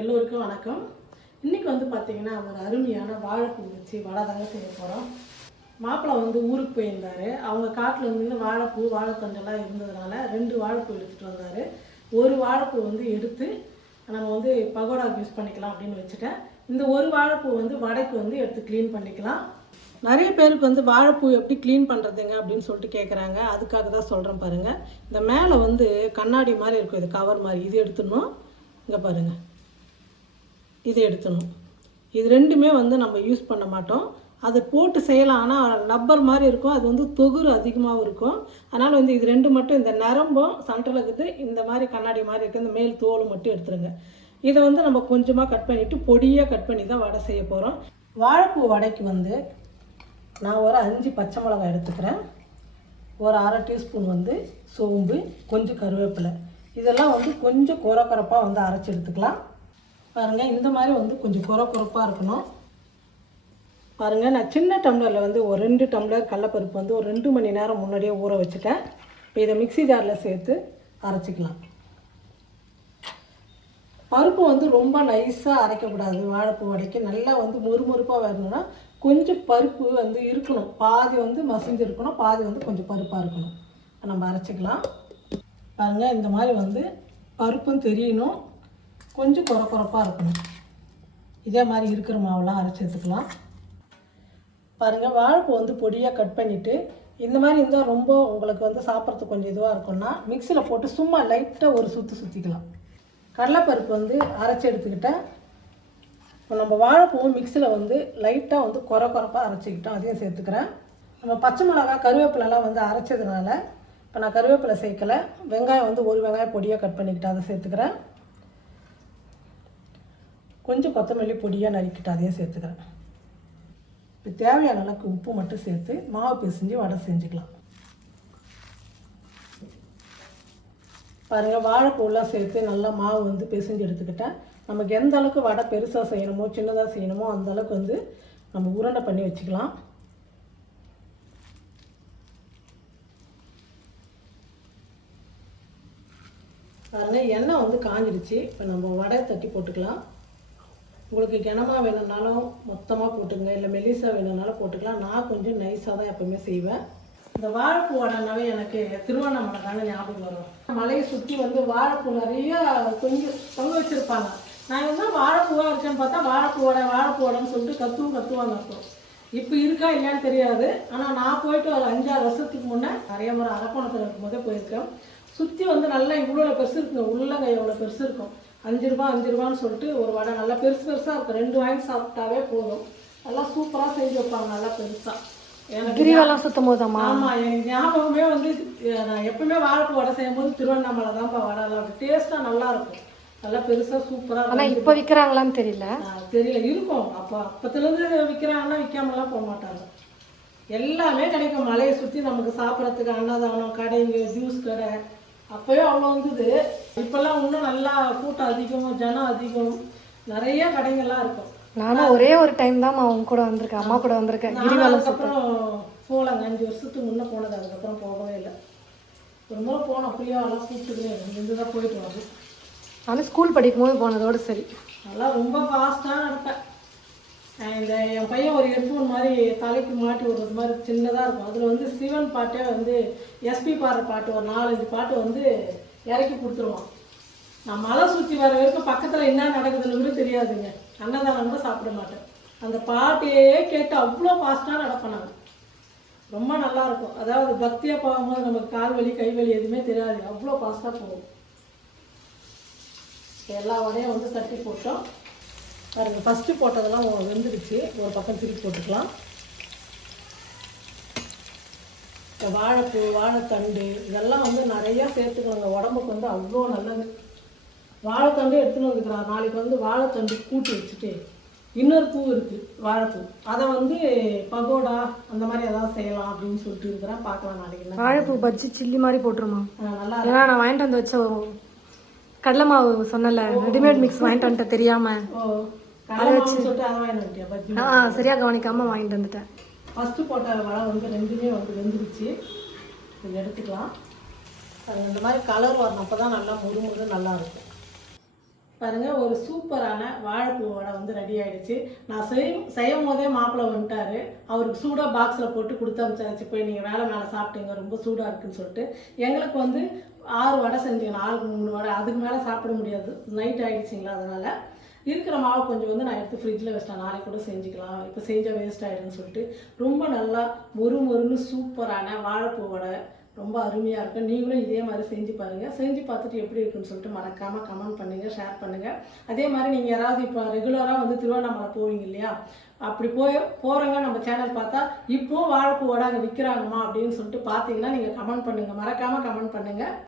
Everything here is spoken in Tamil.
எல்லோருக்கும் வணக்கம். இன்னைக்கு வந்து பார்த்தீங்கன்னா ஒரு அருமையான வாழைப்பூ வச்சு வடை தாங்க செய்ய போகிறோம் மாப்பிள்ளை வந்து ஊருக்கு போயிருந்தாரு. அவங்க காட்டில் வந்து வாழைப்பூ வாழைத்தண்டெல்லாம் இருந்ததுனால ரெண்டு வாழைப்பூ எடுத்துகிட்டு வந்தார். ஒரு வாழைப்பூ வந்து எடுத்து நம்ம வந்து பகோடா யூஸ் பண்ணிக்கலாம் அப்படின்னு வச்சுட்டேன். இந்த ஒரு வாழைப்பூ வந்து வடைக்கு வந்து எடுத்து க்ளீன் பண்ணிக்கலாம். நிறைய பேருக்கு வந்து வாழைப்பூ எப்படி க்ளீன் பண்ணுறதுங்க அப்படின்னு சொல்லிட்டு கேட்குறாங்க அதுக்காக தான் சொல்கிறேன் பாருங்கள் இந்த மேலே வந்து கண்ணாடி மாதிரி இருக்கும். இது கவர் மாதிரி. இது எடுத்துடணும். இங்கே பாருங்கள் இது எடுத்துடணும் இது ரெண்டுமே வந்து நம்ம யூஸ் பண்ண மாட்டோம். அதை போட்டு செய்யலாம். ஆனால் ரப்பர் மாதிரி இருக்கும். அது வந்து தொகுறு அதிகமாகவும் இருக்கும். அதனால் வந்து இது ரெண்டு மட்டும் இந்த நரம்பும் சென்டரில் இருக்குது. இந்த மாதிரி கண்ணாடி மாதிரி இருக்குது இந்த மேல் தோல் மட்டும் எடுத்துருங்க. இதை வந்து நம்ம கொஞ்சமாக கட் பண்ணிவிட்டு பொடியாக கட் பண்ணி தான் வடை செய்ய போகிறோம் வாழைப்பூ வடைக்கு வந்து நான் ஒரு அஞ்சு பச்சை மிளகாய் எடுத்துக்கிறேன். ஒரு அரை டீஸ்பூன் வந்து சோம்பு கொஞ்சம் கருவேப்பிலை. இதெல்லாம் வந்து கொஞ்சம் குறக்குறப்பாக வந்து அரைச்சி எடுத்துக்கலாம். பாருங்கள் இந்த மாதிரி வந்து கொஞ்சம் குறை குறப்பாக இருக்கணும். பாருங்கள் நான் சின்ன டம்ளரில் வந்து ஒரு ரெண்டு டம்ளர் கடலப்பருப்பு வந்து ஒரு ரெண்டு மணி நேரம் முன்னாடியே ஊற வச்சுட்டேன். இப்போ இதை மிக்ஸி ஜாரில் சேர்த்து அரைச்சிக்கலாம். பருப்பு வந்து ரொம்ப நைஸாக அரைக்கக்கூடாது. வாழைப்பூ வடைக்கு நல்லா வந்து மொறுமொறுப்பாக வரணும்னா கொஞ்சம் பருப்பு வந்து இருக்கணும். பாதி வந்து மசிஞ்சு இருக்கணும் பாதி வந்து கொஞ்சம் பருப்பாக இருக்கணும். நம்ம அரைச்சிக்கலாம். பாருங்கள் இந்த மாதிரி வந்து பருப்பும் தெரியணும். கொஞ்சம் குறை குறைப்பாக இருக்கணும். இதே மாதிரி இருக்கிற மாவெல்லாம் அரைச்சி எடுத்துக்கலாம். பாருங்கள் வாழைப்பூ வந்து பொடியாக கட் பண்ணிவிட்டு இந்த மாதிரி இருந்தால் ரொம்ப உங்களுக்கு வந்து சாப்பிட்றதுக்கு கொஞ்சம் இதுவாக இருக்கும்னா மிக்சியில் போட்டு சும்மா லைட்டாக ஒரு சுற்றி சுற்றிக்கலாம் கடலைப்பருப்பு வந்து அரைச்சி எடுத்துக்கிட்டேன். இப்போ நம்ம வாழைப்பூவும் மிக்சியில் வந்து லைட்டாக வந்து குறை குறைப்பாக அரைச்சிக்கிட்டோம். அதையும் சேர்த்துக்கிறேன். நம்ம பச்சை மிளகா கருவேப்பிலெலாம் வந்து அரைச்சதுனால இப்போ நான் கருவேப்பிலை சேர்க்கலை. வெங்காயம் வந்து ஒரு வெங்காயம் பொடியாக கட் பண்ணிக்கிட்டு அதை சேர்த்துக்கிறேன். கொஞ்சம் கொத்தமல்லி பொடியாக நறுக்கிட்டு அதையும் சேர்த்துக்கிறேன். இப்போ தேவையான அளவுக்கு உப்பு மட்டும் சேர்த்து மாவு பிசைஞ்சு வடை செஞ்சுக்கலாம். பாருங்கள் வாழைப்பூலாம் சேர்த்து நல்லா மாவு வந்து பிசைஞ்சு எடுத்துக்கிட்டேன். நமக்கு எந்த அளவுக்கு வடை பெருசாக செய்யணுமோ சின்னதாக செய்யணுமோ அந்த அளவுக்கு வந்து நம்ம உருண்டை பண்ணி வச்சுக்கலாம். பாருங்கள் எண்ணெய் வந்து காஞ்சிடுச்சு இப்போ நம்ம வடை தட்டி போட்டுக்கலாம். உங்களுக்கு கனமா வேணும்னாலும் மொத்தமாக போட்டுங்க இல்லை மெலிசா வேணும்னாலும் போட்டுக்கலாம். நான் கொஞ்சம் நைஸாக தான் எப்பவுமே செய்வேன். இந்த வாழைப்பூ வடனாவே எனக்கு திருவண்ணாமலை தாங்க ஞாபகம் வரும். மலையை சுற்றி வந்து வாழைப்பூ நிறைய கொஞ்சம் தொங்க வச்சுருப்பாங்க. நான் என்ன வாழைப்பூவாக இருக்கேன்னு பார்த்தா வாழைப்பூ வடை வாழைப்பூ வடைன்னு சொல்லிட்டு கத்துவும் கத்துவாங்க இருக்கும் இப்போ இருக்கா இல்லையான்னு தெரியாது. ஆனால் நான் போயிட்டு ஒரு அஞ்சாறு வருஷத்துக்கு முன்னே நிறைய முறை அரக்கோணத்தில் இருக்கும்போதே போயிருக்கேன். சுற்றி வந்து நல்லா இவ்வளோ பெருசு இருக்குங்க. உள்ளங்க எவ்வளோ பெருசு இருக்கும். அஞ்சு ரூபா அஞ்சு ரூபான்னு சொல்லிட்டு ஒரு வடை நல்லா பெருசு பெருசாக இருக்கும். ரெண்டு வாங்கி சாப்பிட்டாவே போதும். நல்லா சூப்பராக செஞ்சு வைப்பாங்க நல்லா பெருசாக கிரிவலம் சுத்தும் போதாம்மா ஆமா எனக்கு ஞாபகமே வந்து நான் எப்பவுமே வாழைப்பூ வடை செய்யும்போது திருவண்ணாமலை தான்ப்பா வடை எல்லாம் டேஸ்ட்டாக நல்லா இருக்கும். நல்லா பெருசா சூப்பரா ஆனா இப்ப விக்கிறாங்களான்னு தெரியல. தெரியல. இருக்கும். அப்போ அப்பத்துலேருந்து விற்கிறாங்கன்னா விற்காமலாம் போக மாட்டாங்க. எல்லாமே கிடைக்கும். மலையை சுற்றி நமக்கு சாப்பிட்றதுக்கு அன்னதானம் கடைங்க ஜூஸ் கடை அப்போயே அவ்வளோ வந்தது. இப்போல்லாம் இன்னும் நல்லா கூட்டம் அதிகம் ஜனம் அதிகம். நிறைய கடைங்கள்லாம் இருக்கும். நானும் ஒரே ஒரு டைம் தான் அவங்க கூட வந்திருக்கேன் அம்மா கூட வந்திருக்கேன் அதுக்கப்புறம் போகலங்க. அஞ்சு வருஷத்துக்கு முன்னே போனது அதுக்கப்புறம் போகவே இல்லை. ஒரு முறை போனோம் பிரியாவெல்லாம் கூப்பிட்டுக்கிறேன் இருந்து தான் போயிட்டு வந்து நானும் ஸ்கூல் படிக்கும் போது போனதோட சரி. நல்லா ரொம்ப ஃபாஸ்ட்டாக நடப்பேன். இந்த uh, என் பையன் ஒரு ஹெட்ஃபோன் மாதிரி தலைக்கு மாட்டி விடுறது மாதிரி சின்னதாக இருக்கும். அதில் வந்து சிவன் பாட்டே வந்து எஸ்பி பாடுற பாட்டு ஒரு நாலஞ்சு பாட்டு வந்து இறக்கி கொடுத்துருவான். நான் மலை சுற்றி வர வரைக்கும் பக்கத்தில் என்ன நடக்குதுன்னு கூட தெரியாதுங்க. அன்னதானம் கூட சாப்பிட மாட்டேன். அந்த பாட்டையே கேட்டு அவ்வளோ ஃபாஸ்ட்டாக நடப்பேன் நான். ரொம்ப நல்லா இருக்கும். அதாவது பக்தியாக போகும்போது நமக்கு கால் வலி கை வலி எதுவுமே தெரியாது. அவ்வளோ ஃபாஸ்ட்டாக போகும். எல்லா வடையும் வந்து தட்டி போட்டோம். பாருங்க ஃபஸ்ட்டு போட்டதெல்லாம் வெந்துடுச்சு. ஒரு பக்கம் திருப்பி போட்டுக்கலாம். இந்த வாழைப்பூ வாழைத்தண்டு இதெல்லாம் வந்து நிறையா சேர்த்துக்கணுங்க. உடம்புக்கு வந்து அவ்வளோ நல்லது. வாழைத்தண்டு எடுத்துன்னு வந்துக்கிறான் நாளைக்கு வந்து வாழைத்தண்டு கூட்டி வச்சுட்டு இன்னொரு பூ இருக்குது வாழைப்பூ. அதை வந்து பகோடா அந்த மாதிரி ஏதாவது செய்யலாம் அப்படின்னு சொல்லிட்டு இருக்கிறேன். பார்க்கலாம் நாளைக்கு வாழைப்பூ பஜ்ஜி சில்லி மாதிரி போட்டுருமா? நல்லா ஏன்னா நான் வாங்கிட்டு வந்து வச்ச கடலை மாவு சொன்னல ரெடிமேட் மிக்ஸ் வாங்கிட்டு வந்துட்டேன் தெரியாம. ஓ அதை பஜ்ஜி ஆ சரியா கவனிக்காம வாங்கிட்டு வந்துட்டேன். ஃபஸ்ட்டு போட்ட வடை வந்து ரெண்டுமே வந்து வெந்துருச்சு. இதை எடுத்துக்கலாம். அது இந்த மாதிரி கலர் வரணும். அப்போ தான் நல்லா முறு முறு நல்லா இருக்கும். பாருங்க ஒரு சூப்பரான வாழைப்பூ வடை வந்து ரெடி ஆயிடுச்சு. நான் செய்யும் செய்யும் போதே மாப்பிள்ளை வந்துட்டாரு. அவருக்கு சூடாக பாக்ஸில் போட்டு கொடுத்து அனுப்பிச்சாச்சு. போய் நீங்கள் வேலை மேலே சாப்பிட்டீங்க ரொம்ப சூடாக இருக்குன்னு சொல்லிட்டு. எங்களுக்கு வந்து ஆறு வடை செஞ்சேன். நாலுக்கு மூணு வடை. அதுக்கு மேலே சாப்பிட முடியாது. நைட் ஆயிடுச்சுங்களா அதனால். இருக்கிற மாவு கொஞ்சம் வந்து நான் எடுத்து ஃப்ரிட்ஜில் வச்சிட்டேன். நாளைக்கு கூட செஞ்சுக்கலாம். இப்போ செஞ்சால் வேஸ்ட் ஆகிடுன்னு சொல்லிட்டு ரொம்ப நல்லா மொறு மொறுன்னு சூப்பரான வாழைப்பூ வடை ரொம்ப அருமையாக இருக்கும். நீங்களும் இதே மாதிரி செஞ்சு பாருங்கள் செஞ்சு பார்த்துட்டு எப்படி இருக்குன்னு சொல்லிட்டு மறக்காமல் கமெண்ட் பண்ணுங்கள் ஷேர் பண்ணுங்கள் அதே மாதிரி நீங்கள் யாராவது இப்போ ரெகுலராக வந்து திருவண்ணாமலை போவீங்க இல்லையா? அப்படி போய் போகிறவங்க நம்ம சேனல் பார்த்தா இப்போ வாழைப்பூ வடை அங்கே விற்கிறாங்கம்மா அப்படின்னு சொல்லிட்டு பார்த்தீங்கன்னா நீங்கள் கமெண்ட் பண்ணுங்கள் மறக்காமல் கமெண்ட் பண்ணுங்கள்